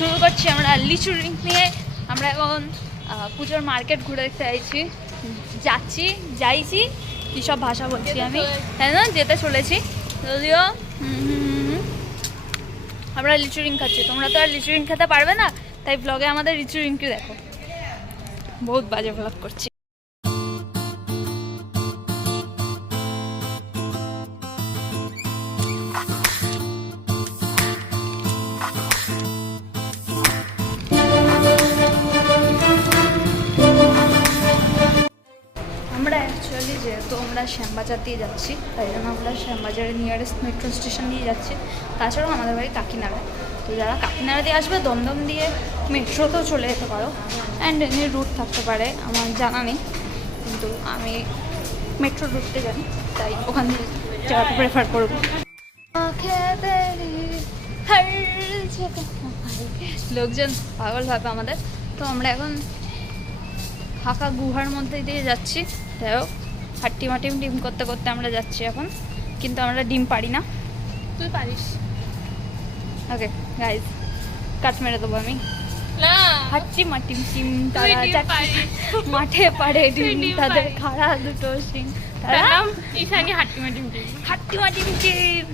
শুরু করছি আমরা লিচু ড্রিঙ্ক নিয়ে। আমরা এখন পুজোর মার্কেট ঘুরে দেখতে চাইছি যাচ্ছি যাইছি কী সব ভাষা বলছি আমি? তাই না যেতে চলেছি। যদিও। আমরা লিচু ড্রিঙ্ক খাচ্ছি। তোমরা তো আর লিচু ড্রিঙ্ক খেতে পারবে না তাই ব্লগে আমাদের লিচু ড্রিঙ্কই দেখো। বহুত বাজে ব্লগ করছি। যেহেতু আমরা শ্যামবাজার দিয়ে যাচ্ছি। তাই জন্য আমরা শ্যামবাজারের নিয়ারেস্ট মেট্রো স্টেশন দিয়ে যাচ্ছি। তাছাড়াও আমাদের বাড়ি কাকিনাড়া। তো যারা কাকিনাড়া দিয়ে আসবে দমদম দিয়ে মেট্রোতেও চলে যেতে পারো। অ্যান্ড এমনি রুট থাকতে পারে আমার জানা নেই। কিন্তু আমি মেট্রো রুটতে জানি তাই ওখান দিয়ে যাওয়াটা প্রেফার করব। লোকজন পাগল ভাবে আমাদের। তো আমরা এখন ফাঁকা গুহার মধ্যে দিয়ে যাচ্ছি। যাই হোক হাট্টি মাটিম ডিম করতে করতে আমরা যাচ্ছি এখন। কিন্তু আমরা ডিম পারি না। তুই পারিস। ওকে গাইজ কাট মেরে দেবো আমি। হাট্টি মাটিম ডিম তারা মাঠে পারে ডিম তাদের। খাড়া দুটো সিং তার হাট্টি মাটিম ডিম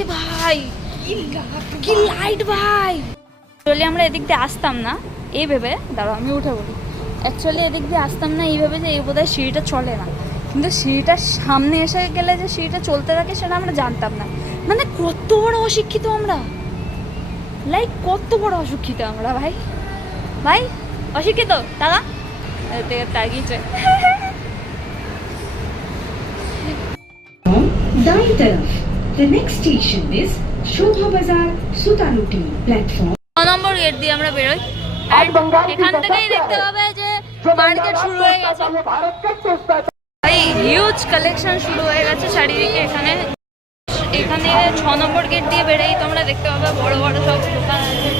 এ ভাই কি লাইট ভাই। অ্যাকচুয়ালি আমরা এদিক দিয়ে আসতাম না এই ভেবে দাঁড়াও আমি উঠে বলি অ্যাকচুয়ালি এদিক দিয়ে আসতাম না এই ভেবে যে এই বোধহয় সিঁড়িটা চলে না। কিন্তু সিঁড়িটার সামনে এসে গেলে যে সিঁড়িটা চলতে থাকে সেটা আমরা জানতাম না। মানে কত বড় অশিক্ষিত আমরা? লাইক কত বড় অশিক্ষিত আমরা ভাই? ভাই অশিক্ষিত? তারা তাগিয়েছে নম্বর গেট দিয়ে আমরা বেরোই। এখান থেকেই দেখতে হবে যে মার্কেট শুরু হয়ে গেছে। হিউজ কালেকশন শুরু হয়ে গেছে চারিদিকে এখানে। এখানে ছ নম্বর গেট দিয়ে বেরোই, তোমরা দেখতে পাবে বড় বড় সব দোকান আছে।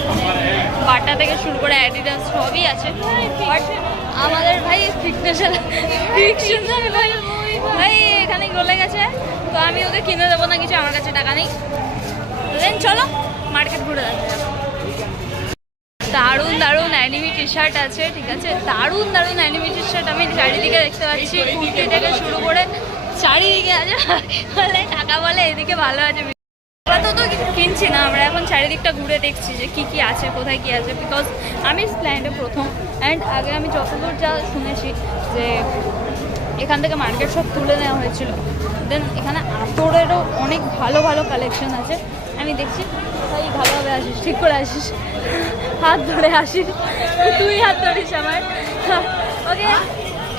বাটা থেকে শুরু করে অ্যাডিডাস সবই আছে। আমাদের ভাই ফিটনেসের ফিকশনাল ভাই ভাই এখানে গলে গেছে। তো আমি ওকে কিনে দেবো না কিছু, আমার কাছে টাকা নেই। চলো মার্কেট ঘুরে যাচ্ছে দারুণ দারুণ অ্যানিমি টি শার্ট আছে, ঠিক আছে? দারুণ দারুণ অ্যানিমি টি শার্ট আমি চারিদিকে দেখতে পাচ্ছি, কুর্তি থেকে শুরু করে চারিদিকে আছে, বলে টাকা বলে, এদিকে ভালো আছে। কিনছি না, আমরা এখন চারিদিকটা ঘুরে দেখছি যে কি কি আছে, কোথায় কি আছে বিকজ আমি প্ল্যান্ডে প্রথম। অ্যান্ড আগে আমি যতদূর যা শুনেছি যে এখান থেকে মার্কেট সব তুলে নেওয়া হয়েছিল দেন এখানে আতরেরও অনেক ভালো ভালো কালেকশন আছে। আমি দেখছি তাই ভালোভাবে আসিস ঠিক করে আসিস হাত ধরে আসিস তুই হাত ধরিস আমার। ওকে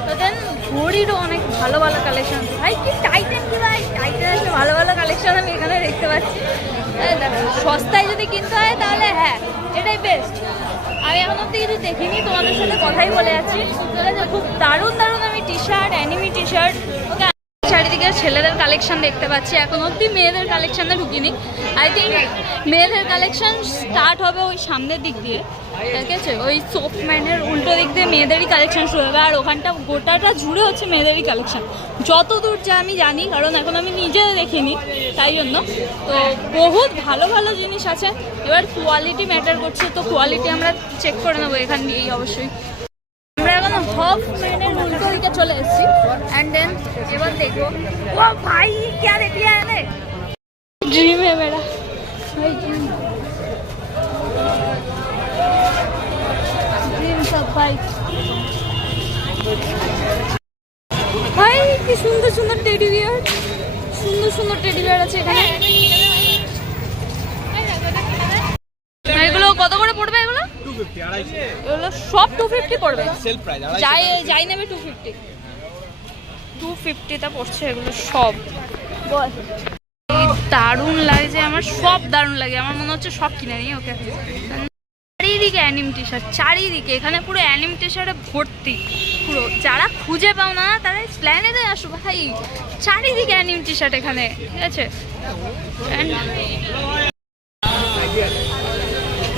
তো দেন ঘড়িরও অনেক ভালো ভালো কালেকশন ভাই, কি টাইটেন কি ভাই? টাইটেনের ভালো ভালো কালেকশন আমি এখানে দেখতে পাচ্ছি। সস্তায় যদি কিনতে হয় তাহলে হ্যাঁ এটাই বেস্ট আমি এখন অব্দি কিছু দেখিনি, তোমাদের সাথে কথাই বলে যাচ্ছি। খুব দারুণ দারুণ আমি T shirt anime T shirt okay চারিদিকে ছেলেদের কালেকশন দেখতে পাচ্ছি। এখন অব্দি মেয়েদের কালেকশনে ঢুকিনি। আই থিঙ্ক মেয়েদের কালেকশন স্টার্ট হবে ওই সামনের দিক দিয়ে। ঠিক আছে? ওই সোপম্যানের উল্টো দিক দিয়ে মেয়েদেরই কালেকশন শুরু হবে। আর ওখানটা গোটাটা জুড়ে হচ্ছে মেয়েদেরই কালেকশন যত দূর যা আমি জানি, কারণ এখন আমি নিজে দেখিনি, তাই জন্য। তো বহুত ভালো ভালো জিনিস আছে। এবার কোয়ালিটি ম্যাটার করছে, তো কোয়ালিটি আমরা চেক করে নেব এখান দিয়েই অবশ্যই। উল্টো দিকে চলে এসেছি। অ্যান্ড দেন এবার দেখব। ও ভাই কে দেখি এনে ড্রিম বেড়া। ভাই ভাই। কি সুন্দর সুন্দর সুন্দর সুন্দর আছে এগুলো কত করে পড়বে এগুলো? এগুলো সব টু ফিফটি পড়বে। যাই যাই নেবে টু ফিফটি টু ফিফটিতে পড়ছে এগুলো সব। বল। দারুণ লাগছে আমার সব দারুণ লাগে। আমার মনে হচ্ছে সব কিনে নিই ওকে। চারিদিকে অ্যানিম টি শার্ট চারিদিকে। এখানে পুরো অ্যানিম টি শার্টে ভর্তি। পুরো যারা খুঁজে পাও না তারা প্ল্যানেতে আসো ভাই। চারিদিকে অ্যানিম টি শার্ট এখানে ঠিক আছে?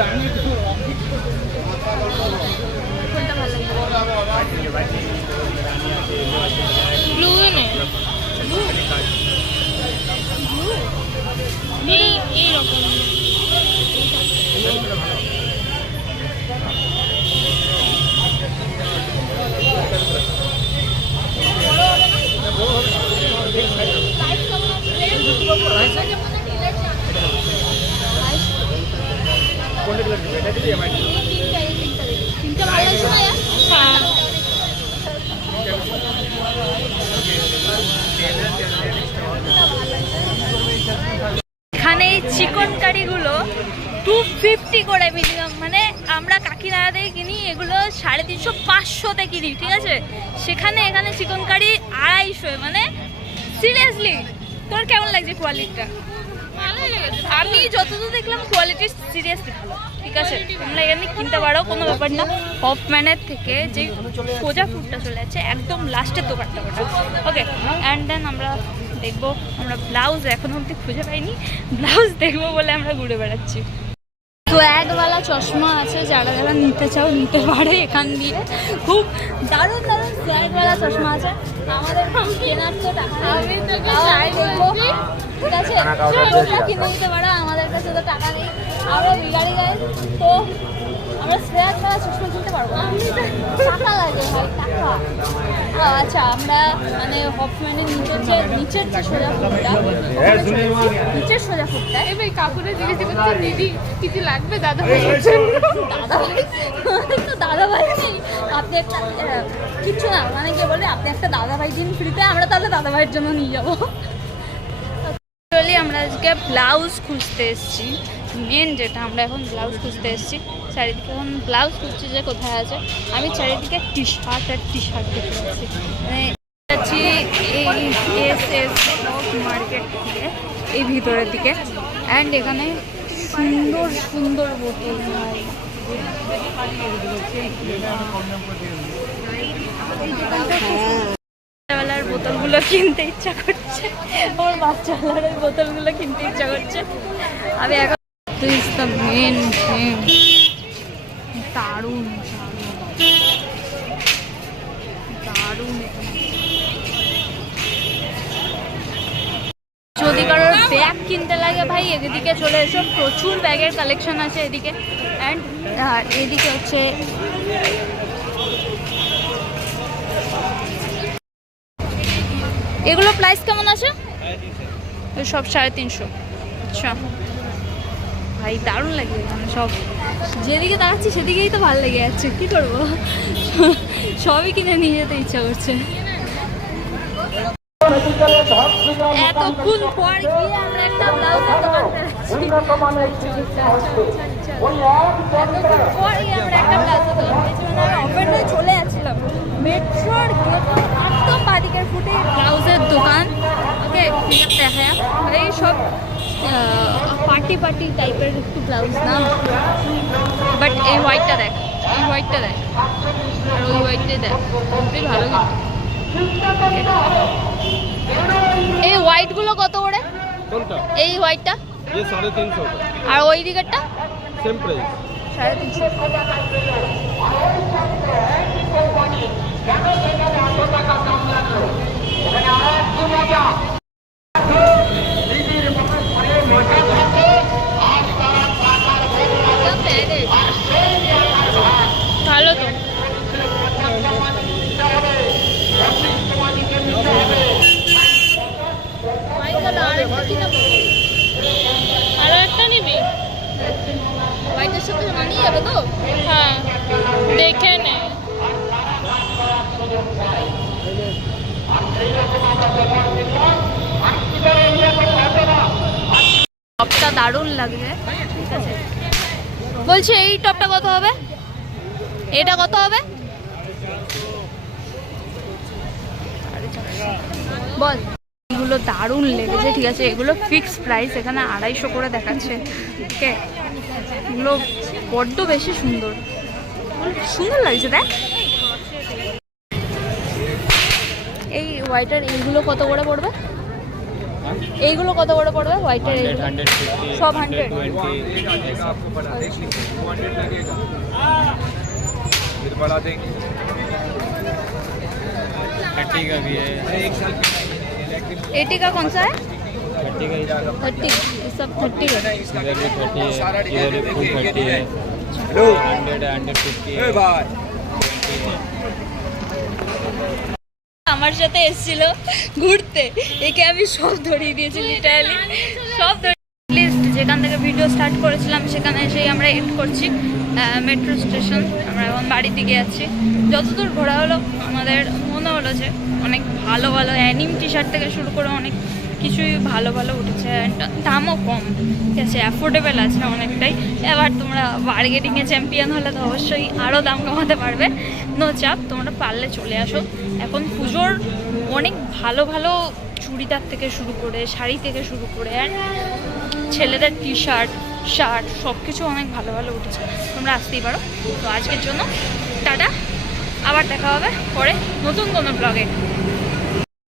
And হুম কোনটা ভালো লাগবে ব্লু নে এখানে এই চিকন কারিগুলো টু ফিফটি করে মিনিমাম মানে আমরা কাকিনাড়া থেকে কিনি, এগুলো সাড়ে তিনশো পাঁচশোতে কিনি, ঠিক আছে? সেখানে এখানে চিকন কারি আড়াইশো মানে সিরিয়াসলি তোর কেমন লাগছে কোয়ালিটিটা আমি যতদূর দেখলাম কোয়ালিটি সিরিয়াসলি ভালো, ঠিক আছে? তোমরা এখানে কিনতে পারো, কোনো ব্যাপার না। হফম্যানের থেকে যে সোজা ফুডটা চলে যাচ্ছে একদম লাস্টের দোকানটা ওটা ওকে অ্যান্ড দেন আমরা দেখব, আমরা ব্লাউজ এখনও অবধি খুঁজে পাইনি। ব্লাউজ দেখব বলে আমরা ঘুরে বেড়াচ্ছি। তো একবেলা চশমা আছে, যারা যারা নিতে চাও, নিতে পারে এখান দিয়ে। খুব দারুণ দারুণ একবেলা চশমা আছে। আমাদের কেনার তো টাকা। আমি তোকে চাই দেখব। ঠিক আছে কিনে নিতে পারো আমাদের কাছে তো টাকা নেই আমরা বিগাড়ি গাই তো আমরা স্পেয়ার ছাড়া চশমা কিনতে পারব না। টাকা লাগে ভাই টাকা। আচ্ছা আমরা মানে হফম্যানের নিচের যে নিচের যে সোজা ফুটটা নিচের সোজা ফুটটা। এবার কাকুরে জিজ্ঞেস করছি দিদি কিছু লাগবে দাদা ভাইয়ের জন্য? দাদা ভাই তো দাদা ভাই আপনি একটা কিচ্ছু না মানে কি বলে আপনি একটা দাদা ভাই দিন ফ্রিতে আমরা তাহলে দাদা ভাইয়ের জন্য নিয়ে যাব। অ্যাকচুয়ালি আমরা আজকে ব্লাউজ খুঁজতে এসেছি। মেন যেটা আমরা এখন ব্লাউজ খুঁজতে এসেছি। চারিদিকে এখন ব্লাউজ খুঁজছি যে কোথায় আছে। আমি চারিদিকে টি শার্ট আর টি শার্ট দেখতে পাচ্ছি। মানে এই এস এস মার্কেট থেকে, এই ভিতরের দিকে। অ্যান্ড এখানে সুন্দর সুন্দর বোতল বাচ্চাবেলার বোতলগুলো কিনতে ইচ্ছা করছে। আমার বাচ্চাবেলার ওই বোতলগুলো কিনতে ইচ্ছা করছে। আমি এখন দিস দ্য মেন দারুণ দারুণ। যদি কারোর ব্যাগ কিনতে লাগে ভাই এদিকে চলে এসো। প্রচুর ব্যাগের কালেকশন আছে এদিকে। অ্যান্ড এদিকে হচ্ছে এগুলো প্রাইস কেমন আছে? সব সাড়ে তিনশো। আচ্ছা। ভাই, দারুণ লাগে এখানে সব। যেদিকে দাঁড়াচ্ছি সেদিকেই তো ভালো লেগে যাচ্ছে। কী করব? সবই কিনে নিয়ে যেতে ইচ্ছা করছে। এতক্ষণ পর গিয়ে আমরা একটা ব্লাউজের দোকান মানে ব্লাউজের দোকান। ওকে দেখা এই সব পার্টি পার্টি টাইপের একটু ব্লাউজ না? বাট এই হোয়াইটটা দেখ এই হোয়াইটটা দেখ। আর ওই হোয়াইটটাই দেখ খুবই ভালো কিন্তু। এই হোয়াইটগুলো কত করে? এই হোয়াইটটা আর ওই দিকেরটা? সেম প্রাইস সাড়ে তিনশো। টাকা টপটা দারুণ লাগছে। বলছি, এই টপটা কত হবে? এটা কত হবে? বল। এগুলো দারুণ লেগেছে, ঠিক আছে। এগুলো ফিক্স প্রাইস এখানে আড়াইশো করে দেখাচ্ছে। ঠিক এগুলো বড্ড বেশি সুন্দর। সুন্দর লাগছে, দেখ। হোয়াইটের এইগুলো কত করে পড়বে এইগুলো কত করে পড়বে হোয়াইটের এইগুলো সব হান্ড্রেড फिर बढ़ा देंगे थर्टी का भी है एटी का कौन सा है थर्टी का ही थर्टी ये सब थर्टी का इधर भी थर्टी है इधर भी फुल थर्टी है हंड्रेड है हंड्रेड फिफ्टी আমার সাথে এসেছিল ঘুরতে। একে আমি সব ধরিয়ে দিয়েছি লিটারালি সব লিস্ট যেখান থেকে ভিডিও স্টার্ট করেছিলাম সেখানে এসেই আমরা এড করছি। মেট্রো স্টেশন আমরা এখন বাড়ির দিকে যাচ্ছি যতদূর ঘোরা হলো আমাদের মনে হলো যে অনেক ভালো ভালো অ্যানিম টি শার্ট থেকে শুরু করে অনেক কিছুই ভালো ভালো উঠেছে and দামও কম। ঠিক আছে অ্যাফোর্ডেবল আছে অনেকটাই। এবার তোমরা বার্গেটিংয়ে চ্যাম্পিয়ন হলে তো অবশ্যই আরও দাম কমাতে পারবে। নো চাপ, তোমরা পারলে চলে আসো। এখন পুজোর অনেক ভালো ভালো চুড়িদার থেকে শুরু করে, শাড়ি থেকে শুরু করে, and ছেলেদের টি শার্ট শার্ট সব কিছু অনেক ভালো ভালো উঠেছে। তোমরা আসতেই পারো। তো আজকের জন্য টাটা। আবার দেখা হবে পরে নতুন কোনো ব্লগে